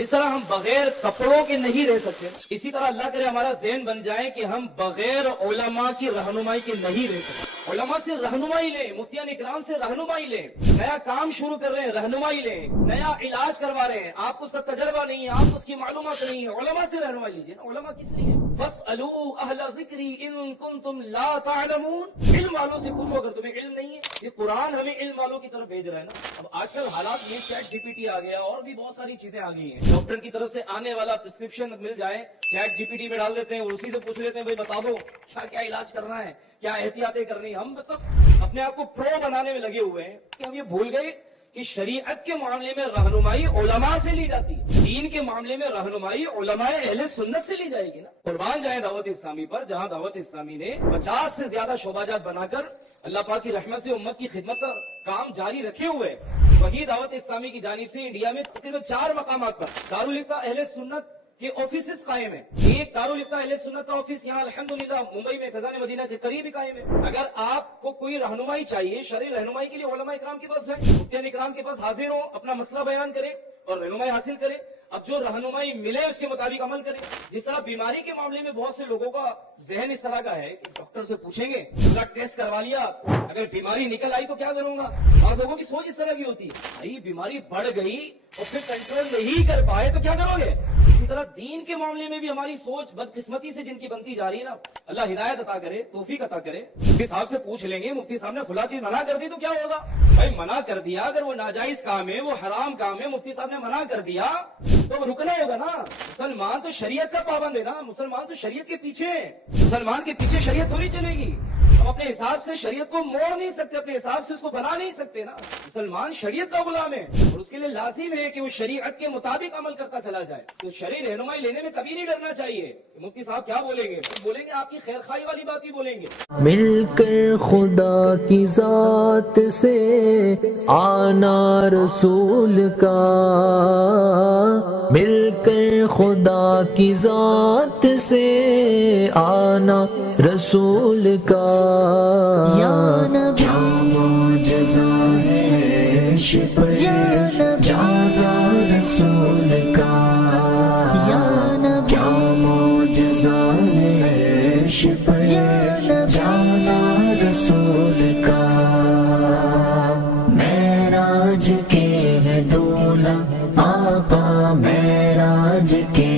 جس طرح ہم بغیر کپڑوں کے نہیں رہ سکتے، اسی طرح اللہ کرے ہمارا ذہن بن جائے کہ ہم بغیر علماء کی رہنمائی کے نہیں رہ سکتے۔ علماء سے رہنمائی لیں، مفتیان اکرام سے رہنمائی لیں، نیا کام شروع کر رہے ہیں رہنمائی لیں، نیا علاج کروا رہے ہیں، آپ کو اس کا تجربہ نہیں ہے، آپ کو اس کی معلومات نہیں ہے، علماء سے رہنمائی لیجیے نا۔ علماء کس لیے؟ فَاسْأَلُوا أَهْلَ الذِّكْرِ إِن كُنتُمْ لَا تَعْلَمُونَ، علم والوں سے پوچھو اگر تمہیں علم نہیں ہے۔ یہ قرآن ہمیں علم والوں کی طرف بھیج رہا ہے نا۔ اب آج کل حالات میں چیٹ جی پی ٹی آ گیا اور بھی بہت ساری چیزیں آ گئی ہیں، ڈاکٹر کی طرف سے آنے والا پرسکرپشن مل جائے، چیٹ جی پی ٹی میں ڈال دیتے ہیں، اسی سے پوچھ لیتے ہیں بھائی بتا دو کیا علاج کرنا ہے، کیا احتیاطیں کرنی۔ ہم مطلب اپنے آپ کو پرو بنانے میں لگے ہوئے ہیں کہ ہم یہ بھول گئے کہ شریعت کے معاملے میں رہنمائی علماء سے لی جاتی ہے، دین کے معاملے میں رہنمائی علماء اہل سنت سے لی جائے گی نا۔ قربان جائیں دعوت اسلامی پر، جہاں دعوت اسلامی نے 50 سے زیادہ شعبہ جات بنا کر اللہ پاک کی رحمت سے امت کی خدمت کا کام جاری رکھے ہوئے، وہی دعوت اسلامی کی جانب سے انڈیا میں تقریباً 4 مقامات پر دارالفتہ اہل سنت کے آفیسز قائم ہیں۔ ایک دارالفتہ اہل سنت کا آفس یہاں الحمدللہ ممبئی میں فیضان مدینہ کے قریب ہی قائم ہے۔ اگر آپ کو کوئی رہنمائی چاہیے، شرعی رہنمائی کے لیے علماء اکرام کے پاس جائیں، مفتیان اکرام کے پاس حاضر ہوں، اپنا مسئلہ بیان کریں اور رہنمائی حاصل کریں۔ اب جو رہنمائی ملے اس کے مطابق عمل کریں۔ جس طرح بیماری کے معاملے میں بہت سے لوگوں کا ذہن اس طرح کا ہے کہ ڈاکٹر سے پوچھیں گے، بلڈ ٹیسٹ کروا لیا، اگر بیماری نکل آئی تو کیا کروں گا۔ اور لوگوں کی سوچ اس طرح کی ہوتی ہے، بھائی بیماری بڑھ گئی اور پھر کنٹرول نہیں کر پائے تو کیا کرو گے۔ اسی طرح دین کے معاملے میں بھی ہماری سوچ بدقسمتی سے جن کی بنتی جا رہی ہے نا، اللہ ہدایت عطا کرے، توفیق عطا کرے۔ مفتی صاحب سے پوچھ لیں گے، مفتی صاحب نے فلاں چیز منع کر دی تو کیا ہوگا۔ بھائی منع کر دیا، اگر وہ ناجائز کام ہے، وہ حرام کام ہے، مفتی صاحب نے منع کر دیا تو رکنا ہوگا نا۔ مسلمان تو شریعت کا پابند ہے نا، مسلمان تو شریعت کے پیچھے ہے، مسلمان کے پیچھے شریعت تھوڑی چلے گی۔ ہم اپنے حساب سے شریعت کو موڑ نہیں سکتے، اپنے حساب سے اس کو بنا نہیں سکتے نا۔ مسلمان شریعت کا غلام ہے اور اس کے لیے لازم ہے کہ وہ شریعت کے مطابق عمل کرتا چلا جائے۔ تو شرعی رہنمائی لینے میں کبھی نہیں ڈرنا چاہیے۔ مفتی صاحب کیا بولیں گے؟ بولیں گے آپ کی خیر خواہی والی بات ہی بولیں گے۔ مل کر خدا کی ذات سے آنا رسول کا، مل کر خدا کی ذات سے آنا رسول کا، یا نبی کیا معجزہ ہے عشق پر جانا رسول کا، یا نبی کیا معجزہ ہے عشق پر جانا رسول کا۔ معراج کے ہے دولہ آقا، معراج کے